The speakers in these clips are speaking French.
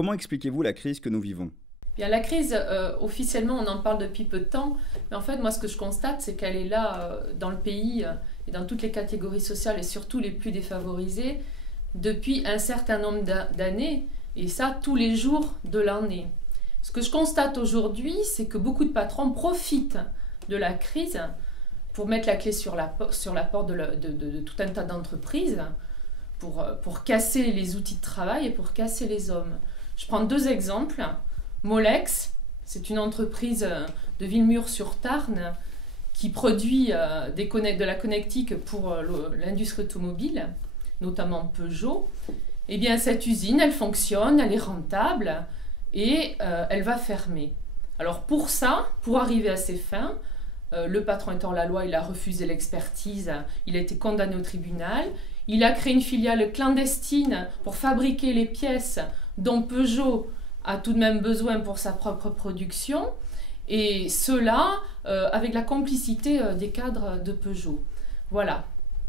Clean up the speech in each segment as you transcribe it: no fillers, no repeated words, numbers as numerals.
Comment expliquez-vous la crise que nous vivons? Bien, la crise, officiellement, on en parle depuis peu de temps, mais en fait, moi, ce que je constate, c'est qu'elle est là dans le pays et dans toutes les catégories sociales et surtout les plus défavorisées depuis un certain nombre d'années, et ça, tous les jours de l'année. Ce que je constate aujourd'hui, c'est que beaucoup de patrons profitent de la crise pour mettre la clé sur la porte de tout un tas d'entreprises, pour casser les outils de travail et pour casser les hommes. Je prends deux exemples. Molex, c'est une entreprise de Villemur-sur-Tarn qui produit de la connectique pour l'industrie automobile, notamment Peugeot. Eh bien, cette usine, elle fonctionne, elle est rentable et elle va fermer. Alors pour ça, pour arriver à ses fins, le patron étant la loi, il a refusé l'expertise, il a été condamné au tribunal. Il a créé une filiale clandestine pour fabriquer les pièces dont Peugeot a tout de même besoin pour sa propre production, et cela avec la complicité des cadres de Peugeot. Voilà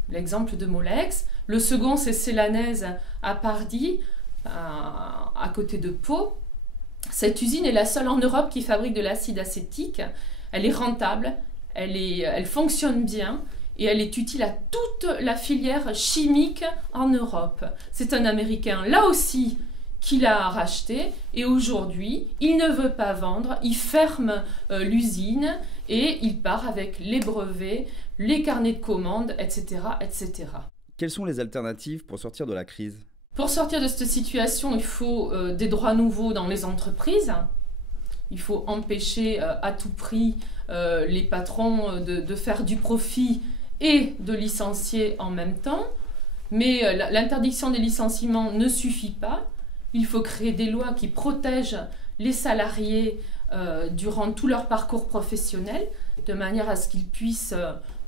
l'exemple de Molex. Le second, c'est Célanaise à Pardy, à côté de Pau. Cette usine est la seule en Europe qui fabrique de l'acide acétique. Elle est rentable, elle fonctionne bien, et elle est utile à toute la filière chimique en Europe. C'est un Américain, là aussi, qui l'a racheté, et aujourd'hui, il ne veut pas vendre, il ferme l'usine, et il part avec les brevets, les carnets de commandes, etc., etc. Quelles sont les alternatives pour sortir de la crise? Pour sortir de cette situation, il faut des droits nouveaux dans les entreprises. Il faut empêcher à tout prix les patrons de faire du profit et de licencier en même temps. Mais l'interdiction des licenciements ne suffit pas. Il faut créer des lois qui protègent les salariés durant tout leur parcours professionnel, de manière à ce qu'ils puissent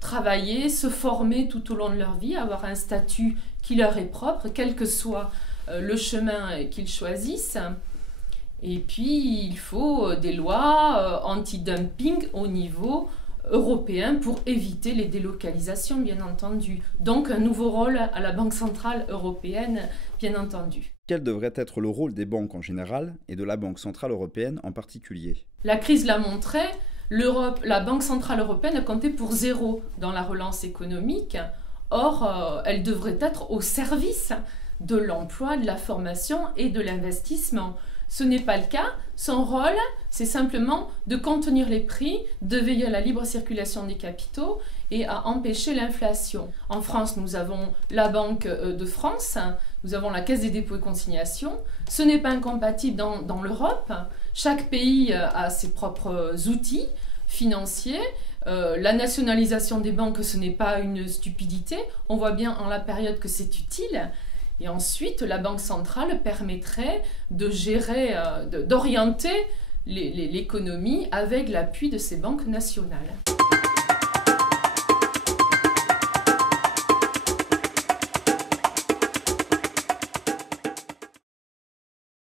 travailler, se former tout au long de leur vie, avoir un statut qui leur est propre, quel que soit le chemin qu'ils choisissent. Et puis, il faut des lois anti-dumping au niveau européen pour éviter les délocalisations, bien entendu. Donc, un nouveau rôle à la Banque centrale européenne, bien entendu. Quel devrait être le rôle des banques en général et de la Banque centrale européenne en particulier? La crise l'a montré, la Banque centrale européenne a compté pour zéro dans la relance économique. Or, elle devrait être au service de l'emploi, de la formation et de l'investissement. Ce n'est pas le cas. Son rôle, c'est simplement de contenir les prix, de veiller à la libre circulation des capitaux et à empêcher l'inflation. En France, nous avons la Banque de France, nous avons la Caisse des dépôts et consignations. Ce n'est pas incompatible dans l'Europe. Chaque pays a ses propres outils financiers. La nationalisation des banques, ce n'est pas une stupidité. On voit bien en la période que c'est utile. Et ensuite, la Banque centrale permettrait de gérer, d'orienter l'économie avec l'appui de ces banques nationales.